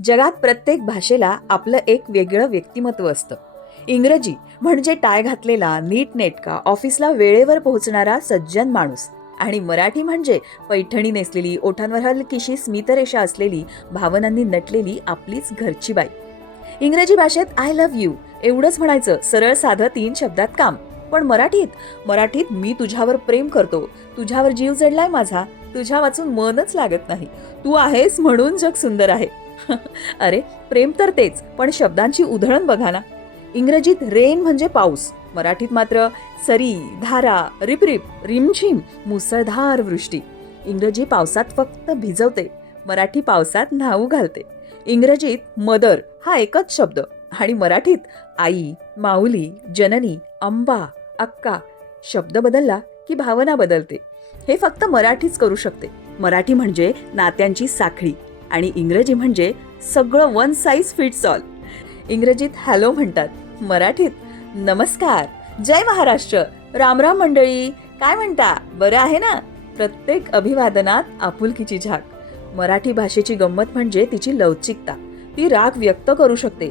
जगात प्रत्येक भाषेला आपलं एक वेगळं व्यक्तिमत्व असतं. इंग्रजी म्हणजे टाय घातलेला, नीटनेटका, ऑफिसला वेळेवर पोहोचणारा सज्जन माणूस. आणि मराठी म्हणजे पैठणी नेसलेली, ओठांवर हलकीशी स्मितरेषा असलेली, भावनांनी नटलेली आपलीच घरची बाई. इंग्रजी भाषेत आय लव्ह यू एवढंच म्हणायचं, सरळ साधं 3 शब्दात काम. पण मराठीत मी तुझ्यावर प्रेम करतो, तुझ्यावर जीव जडलाय माझा, तुझ्या वाचून मनच लागत नाही, तू आहेस म्हणून जग सुंदर आहे. अरे, प्रेम तर तेच, पण शब्दांची उधळण बघा ना. इंग्रजीत रेन म्हणजे पाऊस, मराठीत मात्र सरी, धारा, रिपरिप, रिमझिम, मुसळधार वृष्टी. इंग्रजी पावसात फक्त भिजवते, मराठी पावसात न्हाऊ घालते. इंग्रजीत मदर हा एकच शब्द, आणि मराठीत आई, माऊली, जननी, अंबा, अक्का. शब्द बदलला की भावना बदलते. हे फक्त मराठीच करू शकते. मराठी म्हणजे नात्यांची साखळी, आणि इंग्रजी म्हणजे सगळं वन साईज फिट्स ऑल. इंग्रजीत हॅलो म्हणतात, मराठीत नमस्कार, जय महाराष्ट्र, रामराम मंडळी, काय म्हणता, बरं आहे ना. प्रत्येक अभिवादनात आपुलकीची झाक. मराठी भाषेची गंमत म्हणजे तिची लवचिकता. ती राग व्यक्त करू शकते,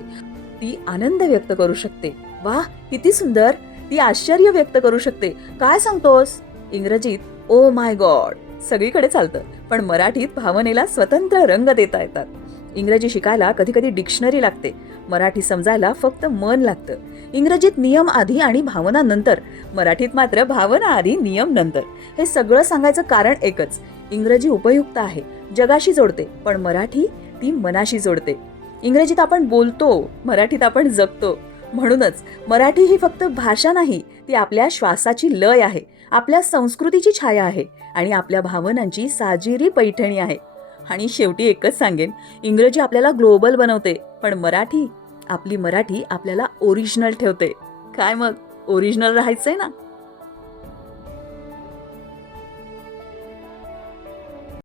ती आनंद व्यक्त करू शकते, वाह किती सुंदर, ती आश्चर्य व्यक्त करू शकते, काय सांगतोस. इंग्रजीत ओ माय गॉड सगळीकडे चालतं, पण मराठीत भावनेला स्वतंत्र रंग देता येतात. इंग्रजी शिकायला कधी कधी डिक्शनरी लागते, मराठी समजायला फक्त मन लागतं. इंग्रजीत नियम आधी आणि भावना नंतर, मराठीत मात्र भावना आधी नियम नंतर. हे सगळं सांगायचं कारण एकच, इंग्रजी उपयुक्त आहे, जगाशी जोडते, पण मराठी ती मनाशी जोडते. इंग्रजीत आपण बोलतो, मराठीत आपण जगतो. म्हणूनच मराठी ही फक्त भाषा नाही, ती आपल्या श्वासाची लय आहे, आपल्या संस्कृतीची छाया आहे, आणि आपल्या भावनांची साजिरी पैठणी आहे. आणि शेवटी एकच सांगेन, इंग्रजी आपल्याला ग्लोबल बनवते, पण आपली मराठी आपल्याला ओरिजिनल ठेवते. काय मग, ओरिजिनल राहायचंय ना.